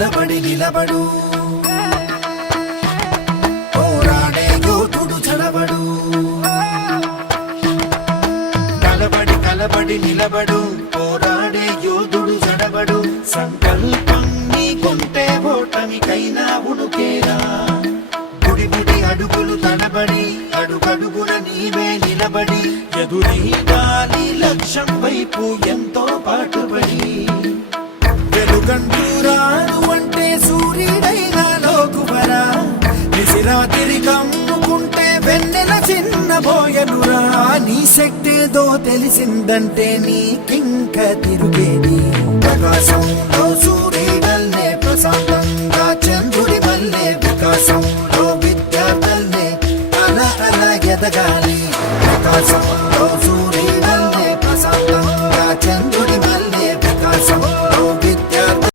కలబడి నిలబడు పోరాడే యోధుడు చలబడు కలబడి నిలబడు పోరాడే యోధుడు చడబడు సంకల్పం నీకుంటే ఓటమికైనా ఉడుకేరా బుడి అడుగులు తడబడి అడుగడుగున నీవే నిలబడి ఎదురీగాలి లక్ష్యం వైపు ఎంతో పాటుపడి వెలుగంటూ రాను అంటే సూర్యుడైనా లోకువరా నిసిరాతిరి కమ్ముకుంటే వెన్నెల చిన్నబోయనురా నీ శక్తేదో తెలిసిందంటే నీకింక తిరుగేది ప్రకాశంలో